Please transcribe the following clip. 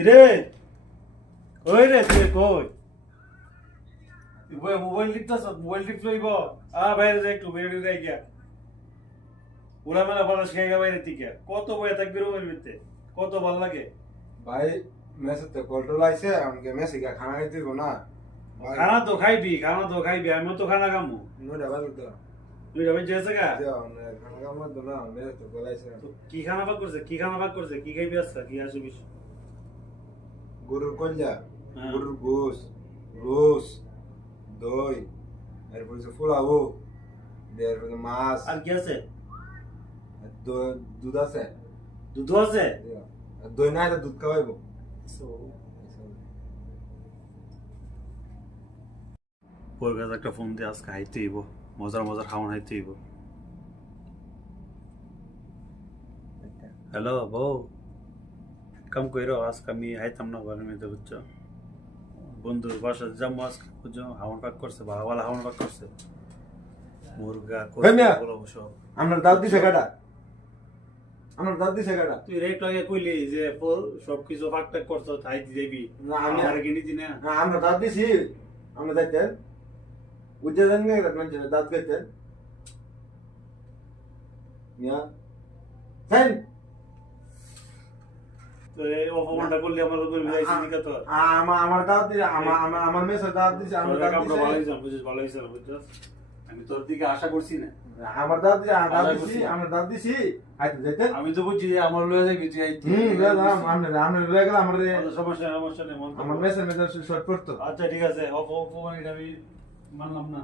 কিরে কই রে তুই কই তুই মোবাইল টিপতাছ মোবাইল টিপ লইব বাইরে যাই একটু বেরিয়ে যাই গিয়া ওরা মেলা বাতাস খাইগা বাইরে থেকে কত বয়ে থাকবি রুমের ভিতরে কত ভাল লাগে ভাই মেসে তো কন্ট্রোল আইছে আমাকে মেসে গিয়া খানা খাইতে দিব না খানা তো খাইবি আমি তো খানা খামু নুডা বাজু তো তুই রবি যেছে গা খানা খামা তো না মেসে তো গলাইছে তো কি খানা ভাগ করছে কি খাইবি আজকে কি আসবি গরুর কলজা হ্যাঁ। গরুর গোস রোস দই এরপর হচ্ছে পোলাও এরপর মাছ আর কি আছে দুধ আছে দুধ আছে দই না হলে দুধ খাওয়াইবো ওর কাছে একটা ফোন দিয়ে আজকে হাইতে হইব মজার খাওয়ান হাইতে হইব হ্যালো বউ কাম কইরো আজকে আমি হাইতাম না ঘরের মধ্যে বুঝছো বন্ধুর বাসা যাবো আজকে বুঝছো হাওয়ান পাক করছে ভালো হাওয়ান পাক করছে মুরগা সব আমরা দাঁত দিছে কাটা আমার দাঁত দিছে কাটা তুই রেট আগে কইলি যে সবকিছু ফাকটাক করছো হাইতে যাবি না আমি আর কিনি দিনা আমরা দাঁত দিছি আমরা দেখতেন উজ্জ্বল নিয়ে রাখবেন দাঁত খেতেন মিয়া তাই তো এই অপমানটা করলি আমার উপর মিলাইছিস নিকা তো আমার দাঁত দিছে আমার মেসে দাঁত দিছে আমার দাঁত আমরা দিছে ভালো হইছে বুঝিস ভালো হইছে বুঝছস আমি তোর দিকে আশা করছি না আমার দাঁত দিছে আমরা দাঁত দিছি আইতে যেতেন আমি তো বুঝছি যে আমার লয়ে যাবি তুই আইতে আমরা লয়ে গেলাম সমস্যা নেই আমার মেসে মেসে শর্ট করতো আচ্ছা ঠিক আছে অপমানিটা আমি মানলাম না